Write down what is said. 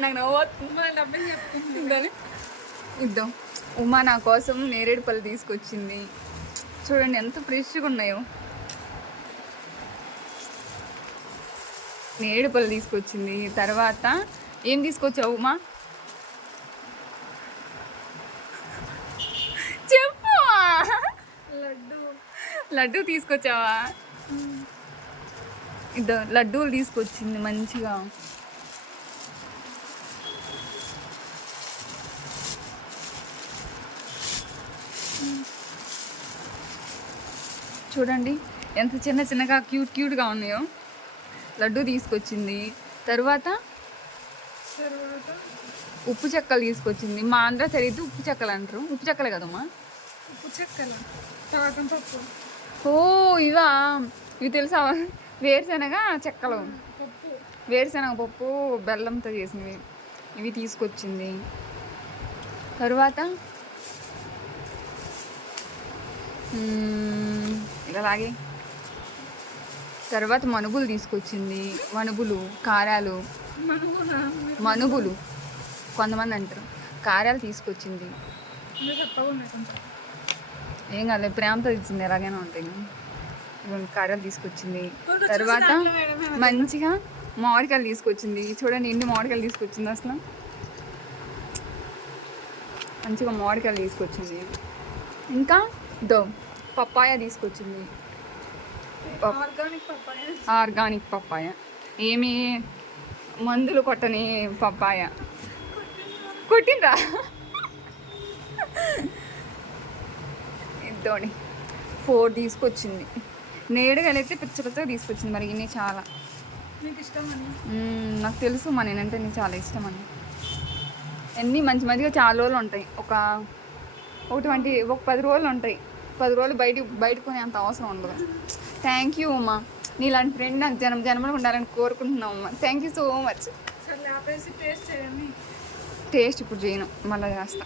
నాకు నవ్వు వస్తుంది. మన డబ్బులు చెప్పుకుంటుంది ఉందని ఇద్దాం. ఉమా నా కోసం నేరేడు పళ్ళు తీసుకొచ్చింది. చూడండి ఎంత ఫ్రెష్గా ఉన్నాయో. నేరేడు పళ్ళు తీసుకొచ్చింది. తర్వాత ఏం తీసుకొచ్చావు ఉమా? చెప్పు. లడ్డు. లడ్డు తీసుకొచ్చావా? ఇద్దాం. లడ్డూలు తీసుకొచ్చింది మంచిగా. చూడండి. ఎంత చిన్న చిన్నగా క్యూట్ క్యూట్గా ఉన్నాయో. లడ్డు తీసుకొచ్చింది. తర్వాత ఉప్పు చెక్కలు తీసుకొచ్చింది. మా ఆంధ్ర సరిగ్గా ఉప్పు చెక్కలు అంటారు. ఉప్పు చెక్కలే కదమ్మా? ఉప్పు చెక్కల. పప్పు. ఓ ఇవా? ఇవి తెలుసా? వేరుశనగ చెక్కలు. పప్పు. వేరుశనగ పప్పు బెల్లంతో చేసినవి. ఇవి తీసుకొచ్చింది. తరువాత అలాగే తర్వాత మనుగులు తీసుకొచ్చింది. మనుగులు కారాలు. మనుగులు. కొంతమంది అంటారు. కారాలు తీసుకొచ్చింది. ఏం కాదు ప్రేమతో ఇచ్చింది ఎలాగైనా ఉంటాయి కారాలు తీసుకొచ్చింది. తర్వాత మంచిగా మామిడికాయలు తీసుకొచ్చింది. చూడండి ఎన్ని మామిడికాయలు తీసుకొచ్చింది అసలు. మంచిగా మామిడికాయలు తీసుకొచ్చింది. ఇంకా దో పప్పాయ తీసుకొచ్చింది. Organic papaya. ఏమి మందులు కొట్టని పప్పాయ. కొట్టిండ్రా? ఇద్దోని. ఫోర్ తీసుకొచ్చింది. నేడుగా అయితే పిచ్చ పిచ్చగా తీసుకొచ్చింది మరి ఇన్ని చాలా. నాకు తెలుసు మా నేనంటే నీకు చాలా ఇష్టం అని. అన్నీ మంచి మంచిగా చాలా రోజులు ఉంటాయి. ఒక ఒక ట్వంటీ ఒక పది రోజులు ఉంటాయి. పది రోజులు బయట బయట కొనే అంత అవసరం ఉండదు. థ్యాంక్ యూ అమ్మా. నీలాంటి ఫ్రెండ్ నాకు జన్మ జన్మలు ఉండాలని కోరుకుంటున్నాం అమ్మా. Thank you so much taste ఇప్పుడు చేయను మళ్ళీ చేస్తా.